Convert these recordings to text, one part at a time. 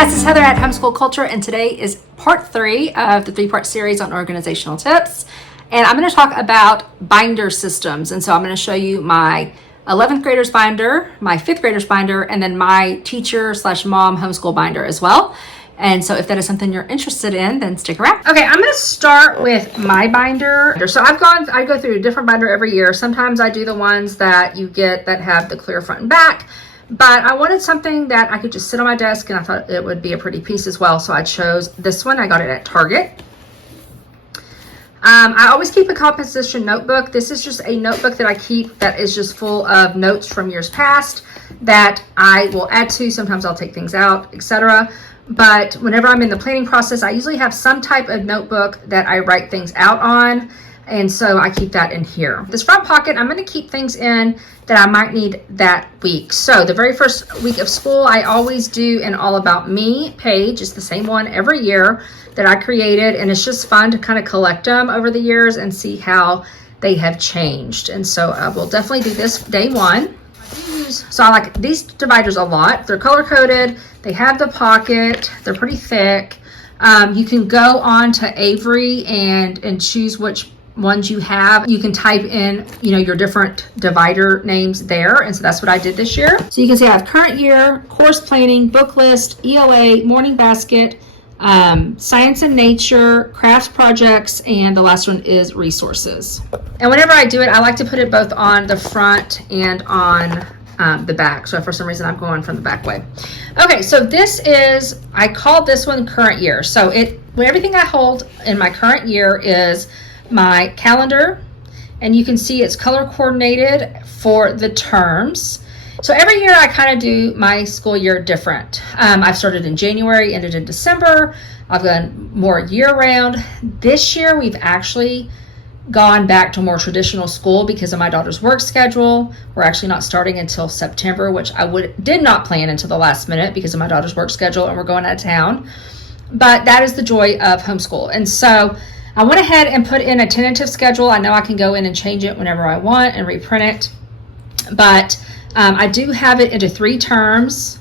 guys, it's Heather at Homeschool Culture, and today is part 3 of the 3-part series on organizational tips. And I'm going to talk about binder systems. And so I'm going to show you my 11th graders binder, my 5th graders binder, and then my teacher/mom homeschool binder as well. And so if that is something you're interested in, then stick around. Okay, I'm going to start with my binder. So I go through a different binder every year. Sometimes I do the ones that you get that have the clear front and back. But I wanted something that I could just sit on my desk, and I thought it would be a pretty piece as well. So I chose this one. I got it at Target. I always keep a composition notebook. This is just a notebook that I keep that is just full of notes from years past that I will add to. Sometimes I'll take things out, etc. But whenever I'm in the planning process, I usually have some type of notebook that I write things out on. And so I keep that in here. This front pocket, I'm going to keep things in that I might need that week. So the very first week of school, I always do an All About Me page. It's the same one every year that I created. And it's just fun to kind of collect them over the years and see how they have changed. And so I will definitely do this day one. So I like these dividers a lot. They're color coded. They have the pocket. They're pretty thick. You can go on to Avery and choose which ones you have. You can type in, your different divider names there. And so that's what I did this year. So you can see I have current year, course planning, book list, ELA, morning basket, science and nature, crafts projects, and the last one is resources. And whenever I do it, I like to put it both on the front and on the back. So for some reason I'm going from the back way. Okay, so this is, I call this one current year. So everything I hold in my current year is my calendar, and you can see it's color coordinated for the terms. So every year I kind of do my school year different. I've started in January, ended in December. I've gone more year round. This year we've actually gone back to more traditional school because of my daughter's work schedule. We're actually not starting until September, which I did not plan until the last minute because of my daughter's work schedule, and we're going out of town. But that is the joy of homeschool. And so I went ahead and put in a tentative schedule. I know I can go in and change it whenever I want and reprint it, but I do have it into 3 terms.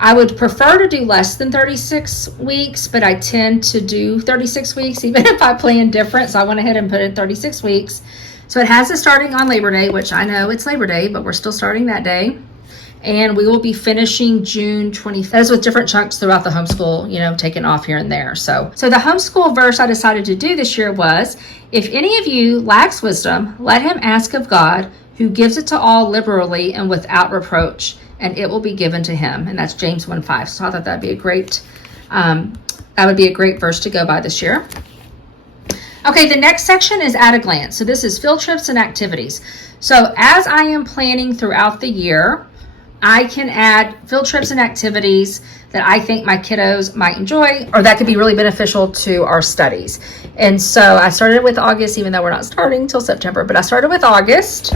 I would prefer to do less than 36 weeks, but I tend to do 36 weeks even if I plan different. So I went ahead and put in 36 weeks. So it has it starting on Labor Day, which I know it's Labor Day, but we're still starting that day. And we will be finishing June 25th. That is with different chunks throughout the homeschool, taking off here and there. So the homeschool verse I decided to do this year was, if any of you lacks wisdom, let him ask of God, who gives it to all liberally and without reproach, and it will be given to him. And that's James 1:5. So I thought that'd be a great, verse to go by this year. Okay, the next section is at a glance. So this is field trips and activities. So as I am planning throughout the year, I can add field trips and activities that I think my kiddos might enjoy or that could be really beneficial to our studies. And so I started with August, even though we're not starting till September, but I started with August,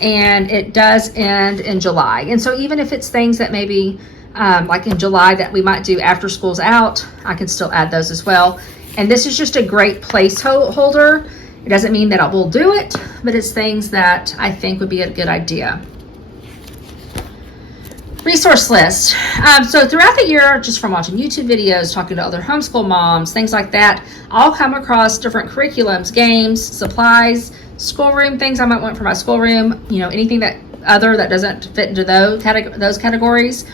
and it does end in July. And so even if it's things that maybe like in July that we might do after school's out, I can still add those as well. And this is just a great placeholder. It doesn't mean that I will do it, but it's things that I think would be a good idea. Resource list. So throughout the year, just from watching YouTube videos, talking to other homeschool moms, things like that, I'll come across different curriculums, games, supplies, schoolroom things I might want for my schoolroom, anything that doesn't fit into those categories.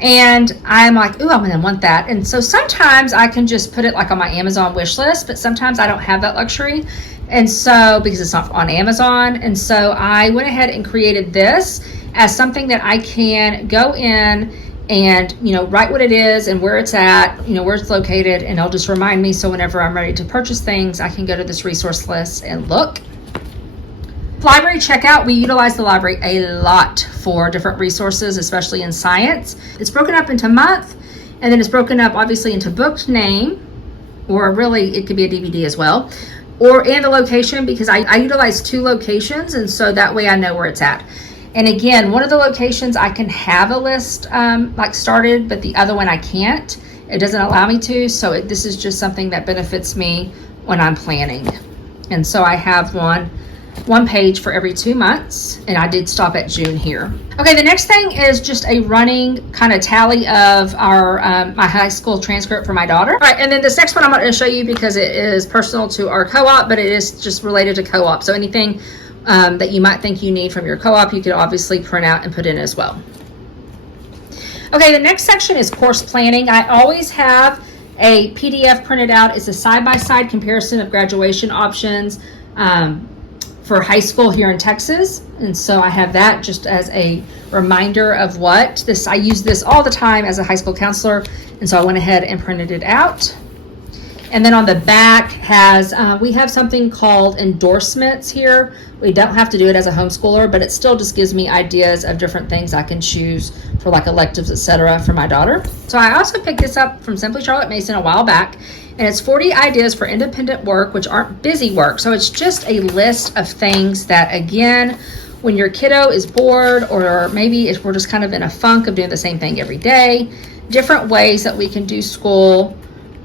And I'm like, ooh, I'm going to want that. And so sometimes I can just put it like on my Amazon wish list, but sometimes I don't have that luxury. And so, because it's not on Amazon. And so I went ahead and created this as something that I can go in and, write what it is and where it's at, where it's located, and it'll just remind me. So whenever I'm ready to purchase things, I can go to this resource list and look. Library checkout, we utilize the library a lot for different resources, especially in science. It's broken up into month, and then it's broken up obviously into book name, or really it could be a DVD as well, and the location, because I utilize 2 locations, and so that way I know where it's at. And again, one of the locations I can have a list started, but the other one I can't. It doesn't allow me to, so this is just something that benefits me when I'm planning. And so I have one one page for every 2 months, and I did stop at June here. Okay, the next thing is just a running kind of tally of our my high school transcript for my daughter. All right, and then this next one I'm going to show you because it is personal to our co-op, but it is just related to co-op. So anything that you might think you need from your co-op, you could obviously print out and put in as well. Okay, the next section is course planning. I always have a PDF printed out. It's a side-by-side comparison of graduation options for high school here in Texas. And so I have that just as a reminder of what this, I use this all the time as a high school counselor. And so I went ahead and printed it out. And then on the back has, we have something called endorsements here. We don't have to do it as a homeschooler, but it still just gives me ideas of different things I can choose for like electives, etc. for my daughter. So I also picked this up from Simply Charlotte Mason a while back, and it's 40 ideas for independent work, which aren't busy work. So it's just a list of things that, again, when your kiddo is bored, or maybe if we're just kind of in a funk of doing the same thing every day, different ways that we can do school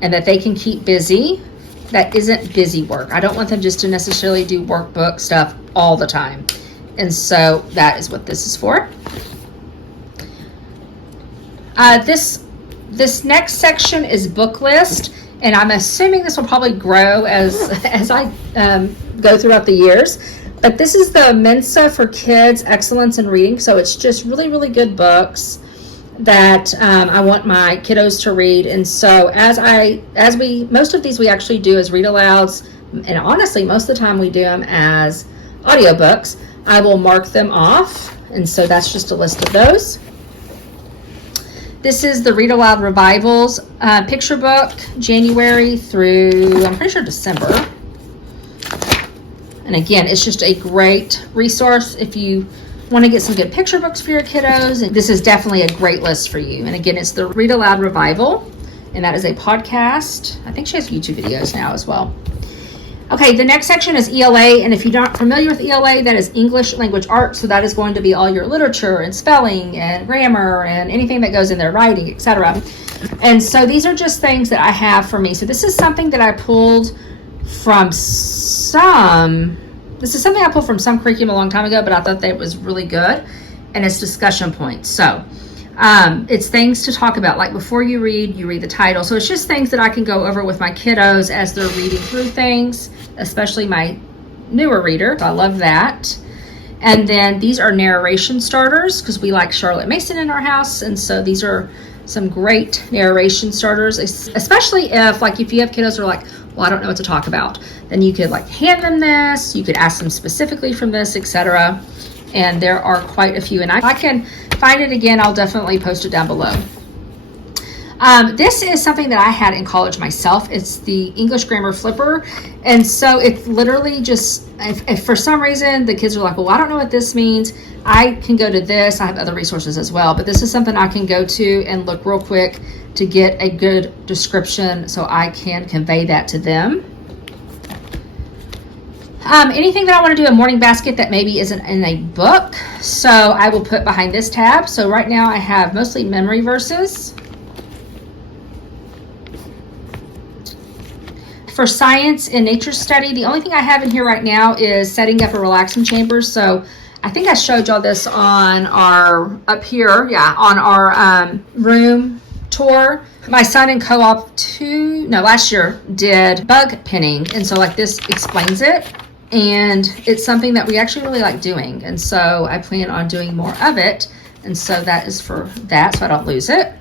and that they can keep busy that isn't busy work. I don't want them just to necessarily do workbook stuff all the time. And so that is what this is for. This next section is book list, and I'm assuming this will probably grow as I go throughout the years. But this is the Mensa for Kids Excellence in Reading. So it's just really, really good books that I want my kiddos to read. And so most of these we actually do as read alouds, and honestly most of the time we do them as audiobooks. I will mark them off, and so that's just a list of those. This is the Read Aloud Revivals picture book, January through, I'm pretty sure, December. And again, it's just a great resource if you want to get some good picture books for your kiddos. And this is definitely a great list for you. And again, it's the Read Aloud Revival, and that is a podcast. I think she has YouTube videos now as well. Okay, the next section is ELA, and if you're not familiar with ELA, that is English Language Arts. So that is going to be all your literature and spelling and grammar and anything that goes in there, writing, etc. And so these are just things that I have for me. So this is something that I pulled from some curriculum a long time ago, but I thought that it was really good, and it's discussion points. So it's things to talk about, like before you read the title. So it's just things that I can go over with my kiddos as they're reading through things, especially my newer reader. So I love that. And then these are narration starters, because we like Charlotte Mason in our house, and so these are some great narration starters, especially if you have kiddos who are like, well, I don't know what to talk about, then you could like hand them this, you could ask them specifically from this, etc. And there are quite a few, and I can find it again, I'll definitely post it down below. This is something that I had in college myself. It's the English Grammar Flipper. And so it's literally just, if for some reason the kids are like, well, I don't know what this means, I can go to this. I have other resources as well, but this is something I can go to and look real quick to get a good description so I can convey that to them. Anything that I want to do a morning basket that maybe isn't in a book, so I will put behind this tab. So right now I have mostly memory verses. For science and nature study, the only thing I have in here right now is setting up a relaxing chamber. So I think I showed y'all this on our, up here, yeah, on our room tour. My son in co-op last year did bug pinning, and so like this explains it, and it's something that we actually really like doing, and so I plan on doing more of it, and so that is for that, so I don't lose it.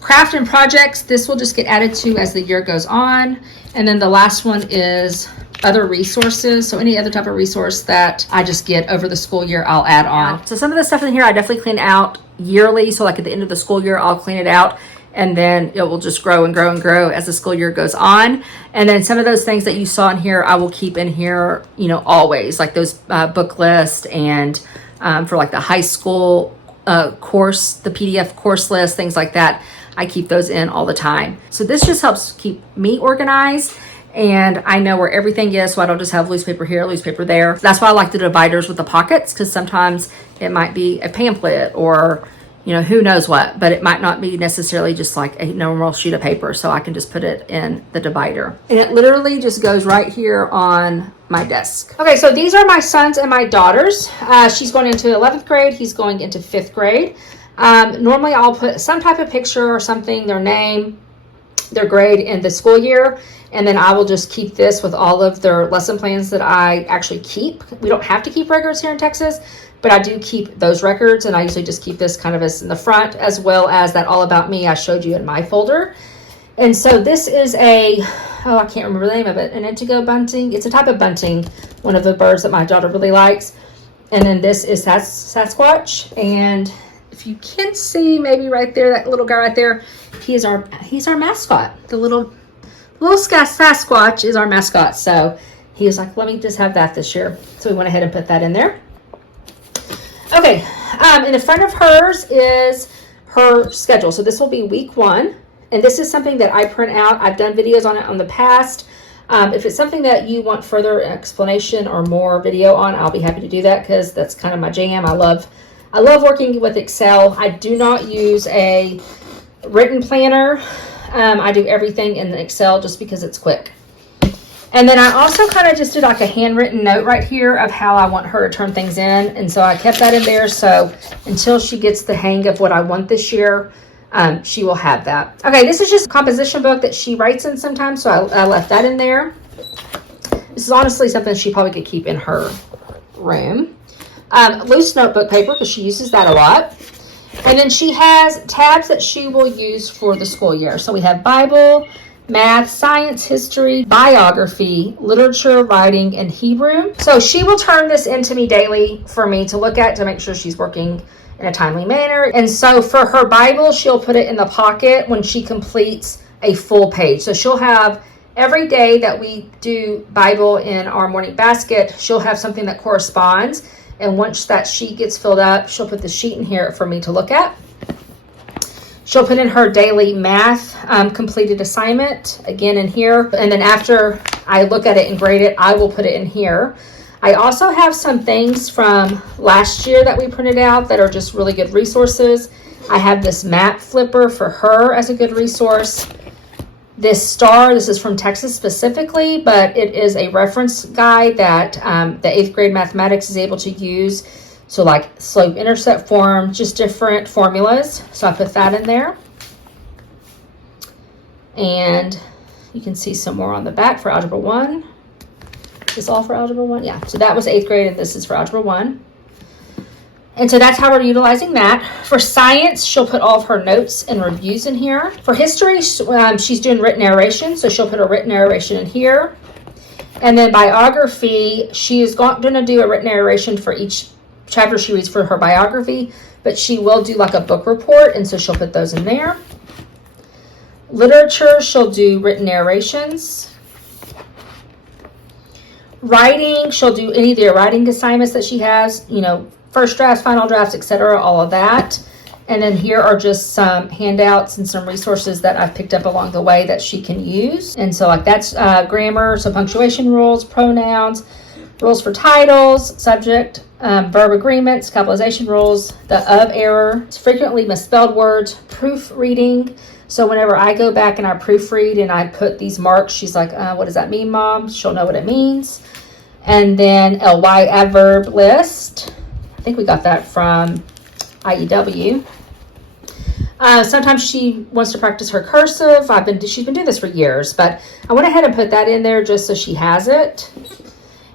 Craft and projects, this will just get added to as the year goes on. And then the last one is other resources. So any other type of resource that I just get over the school year, I'll add on. So some of the stuff in here, I definitely clean out yearly. So like at the end of the school year, I'll clean it out, and then it will just grow and grow and grow as the school year goes on. And then some of those things that you saw in here, I will keep in here, always, like those book lists, and for like the high school course, the PDF course list, things like that. I keep those in all the time. So this just helps keep me organized, and I know where everything is, so I don't just have loose paper here, loose paper there. That's why I like the dividers with the pockets, because sometimes it might be a pamphlet or you know, who knows what, but it might not be necessarily just like a normal sheet of paper. So I can just put it in the divider, and it literally just goes right here on my desk. Okay, so these are my sons and my daughters. She's going into 11th grade. He's going into 5th grade. Normally I'll put some type of picture or something, their name, their grade, and the school year. And then I will just keep this with all of their lesson plans that I actually keep. We don't have to keep records here in Texas, but I do keep those records. And I usually just keep this kind of as in the front, as well as that all about me I showed you in my folder. And so this is a, oh, I can't remember the name of it, an indigo bunting. It's a type of bunting, one of the birds that my daughter really likes. And then this is Sasquatch. And if you can see maybe right there, that little guy right there, he's our mascot. The little Sasquatch is our mascot. So he was like, let me just have that this year. So we went ahead and put that in there. Okay, in the front of hers is her schedule. So this will be week 1. And this is something that I print out. I've done videos on it on the past. If it's something that you want further explanation or more video on, I'll be happy to do that, because that's kind of my jam. I love working with Excel. I do not use a written planner. I do everything in Excel just because it's quick. And then I also kind of just did like a handwritten note right here of how I want her to turn things in. And so I kept that in there. So until she gets the hang of what I want this year, she will have that. Okay, this is just a composition book that she writes in sometimes, so I left that in there. This is honestly something she probably could keep in her room. Loose notebook paper, because she uses that a lot. And then she has tabs that she will use for the school year. So we have Bible, math, science, history, biography, literature, writing, and Hebrew. So she will turn this into me daily for me to look at to make sure she's working in a timely manner. And so for her Bible, she'll put it in the pocket when she completes a full page. So she'll have every day that we do Bible in our morning basket, she'll have something that corresponds. And once that sheet gets filled up, she'll put the sheet in here for me to look at. She'll put in her daily math completed assignment, again in here. And then after I look at it and grade it, I will put it in here. I also have some things from last year that we printed out that are just really good resources. I have this map flipper for her as a good resource. This star, this is from Texas specifically, but it is a reference guide that the 8th grade mathematics is able to use. So like slope intercept form, just different formulas. So I put that in there. And you can see some more on the back for Algebra 1. Is this all for Algebra 1? Yeah, so that was 8th grade and this is for Algebra 1. And so that's how we're utilizing that. For science, she'll put all of her notes and reviews in here. For history, she's doing written narration, so she'll put a written narration in here. And then biography, she is going to do a written narration for each chapter she reads for her biography, but she will do like a book report, and so she'll put those in there. Literature, she'll do written narrations. Writing, she'll do any of the writing assignments that she has, you know, first drafts, final drafts, etc., all of that. And then here are just some handouts and some resources that I've picked up along the way that she can use. And so like that's grammar, so punctuation rules, pronouns, rules for titles, subject, verb agreements, capitalization rules, the of error, frequently misspelled words, proofreading. So whenever I go back and I proofread and I put these marks, she's like, what does that mean, Mom? She'll know what it means. And then ly adverb list. I think we got that from IEW. Sometimes she wants to practice her cursive. She's been doing this for years, but I went ahead and put that in there just so she has it.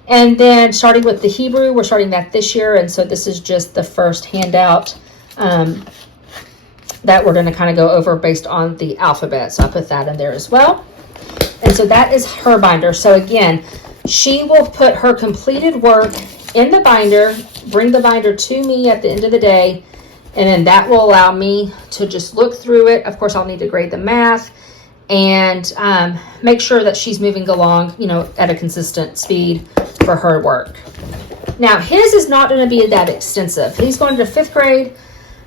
And then starting with the Hebrew, we're starting that this year, and so this is just the first handout that we're going to kind of go over based on the alphabet. So I put that in there as well. And so that is her binder. So again, she will put her completed work in the binder, bring the binder to me at the end of the day, and then that will allow me to just look through it. Of course, I'll need to grade the math and make sure that she's moving along, you know, at a consistent speed for her work. Now, his is not going to be that extensive. He's going to 5th grade.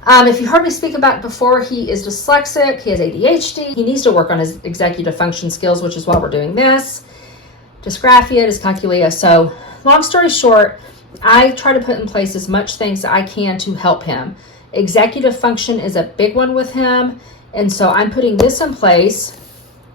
If you heard me speak about it before, he is dyslexic. He has ADHD. He needs to work on his executive function skills, which is why we're doing this. Dysgraphia, dyscalculia. So long story short, I try to put in place as much things that I can to help him. Executive function is a big one with him. And so I'm putting this in place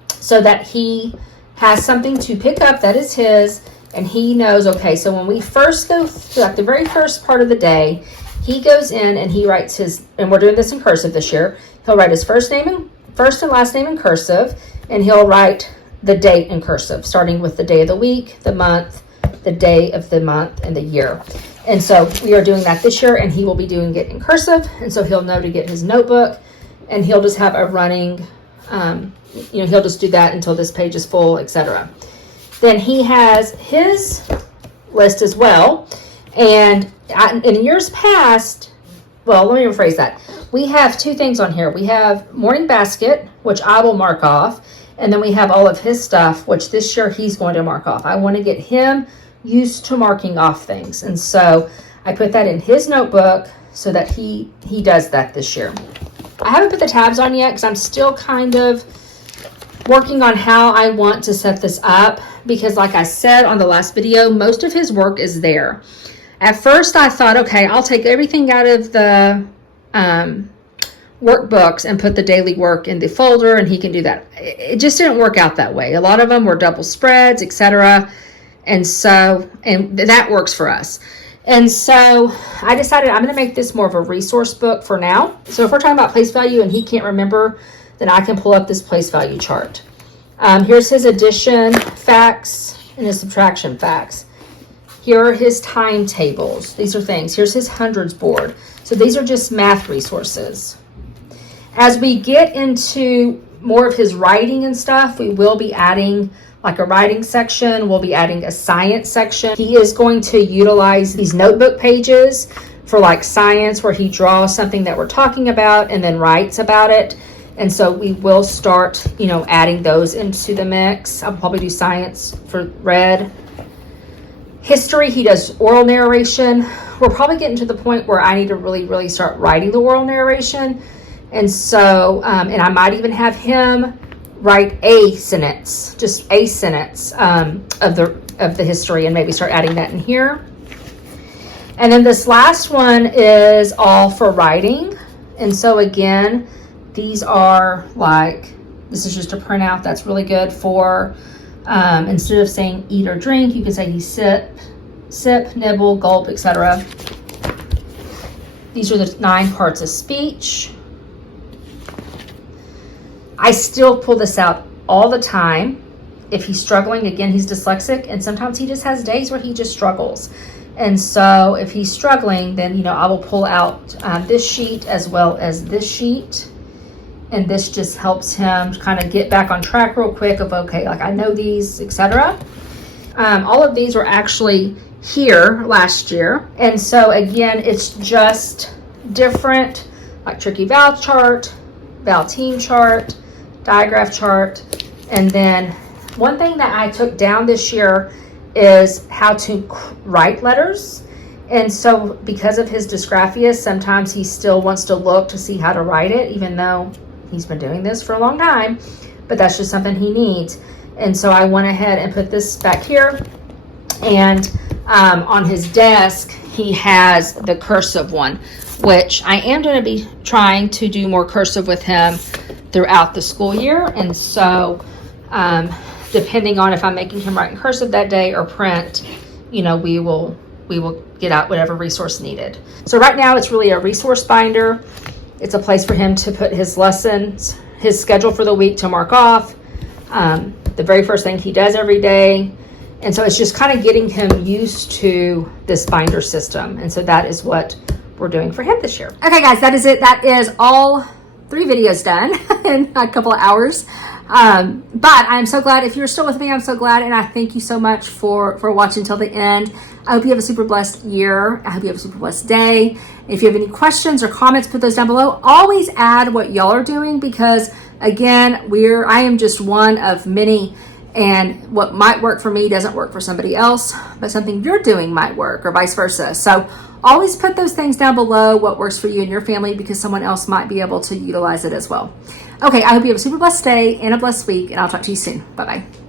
so that he has something to pick up that is his, and he knows, okay, so when we first go through, like the very first part of the day, he goes in and he writes his, and we're doing this in cursive this year, he'll write his first and last name in cursive, and he'll write the date in cursive, starting with the day of the week, the month, the day of the month, and the year. And so we are doing that this year, and he will be doing it in cursive, and so he'll know to get his notebook, and he'll just have a running, he'll just do that until this page is full, etc. Then he has his list as well. And in years past, well, let me rephrase that. We have two things on here. We have morning basket, which I will mark off. And then we have all of his stuff, which this year he's going to mark off. I want to get him used to marking off things. And so I put that in his notebook so that he does that this year. I haven't put the tabs on yet because I'm still kind of working on how I want to set this up, because like I said on the last video, most of his work is there. At first I thought, okay, I'll take everything out of the workbooks and put the daily work in the folder and he can do that. It just didn't work out that way. A lot of them were double spreads, etc. And that works for us. And so I decided I'm going to make this more of a resource book for now. So if we're talking about place value and he can't remember, then I can pull up this place value chart. Here's his addition facts and his subtraction facts. Here are his timetables. These are things. Here's his hundreds board. So these are just math resources. As we get into more of his writing and stuff, we will be adding like a writing section. We'll be adding a science section. He is going to utilize these notebook pages for like science, where he draws something that we're talking about and then writes about it. And so we will start, adding those into the mix. I'll probably do science for red. History, he does oral narration. We're probably getting to the point where I need to really, really start writing the oral narration. And so, and I might even have him write a sentence, just a sentence of the history, and maybe start adding that in here. And then this last one is all for writing. And so again, these are like, this is just a printout that's really good for, instead of saying eat or drink, you can say he sip, nibble, gulp, etc. These are the 9 parts of speech. I still pull this out all the time. If he's struggling, again, he's dyslexic, and sometimes he just has days where he just struggles. And so if he's struggling, then, I will pull out this sheet as well as this sheet. And this just helps him kind of get back on track real quick of, okay, like I know these, etc. All of these were actually here last year. And so again, it's just different, like tricky vowel chart, vowel team chart, digraph chart. And then one thing that I took down this year is how to write letters. And so because of his dysgraphia, sometimes he still wants to look to see how to write it, even though he's been doing this for a long time, but that's just something he needs. And so I went ahead and put this back here. And on his desk, he has the cursive one, which I am going to be trying to do more cursive with him throughout the school year. And so depending on if I'm making him write in cursive that day or print, we will get out whatever resource needed. So right now it's really a resource binder. It's a place for him to put his lessons, his schedule for the week to mark off, the very first thing he does every day. And so it's just kind of getting him used to this binder system. And so that is what we're doing for him this year. Okay, guys, that is it. That is all 3 videos done in a couple of hours. But I'm so glad. If you're still with me, I'm so glad. And I thank you so much for watching till the end. I hope you have a super blessed year. I hope you have a super blessed day. If you have any questions or comments, put those down below. Always add what y'all are doing, because again, I am just one of many, and what might work for me doesn't work for somebody else, but something you're doing might work, or vice versa. So always put those things down below, what works for you and your family, because someone else might be able to utilize it as well. Okay, I hope you have a super blessed day and a blessed week, and I'll talk to you soon. Bye-bye.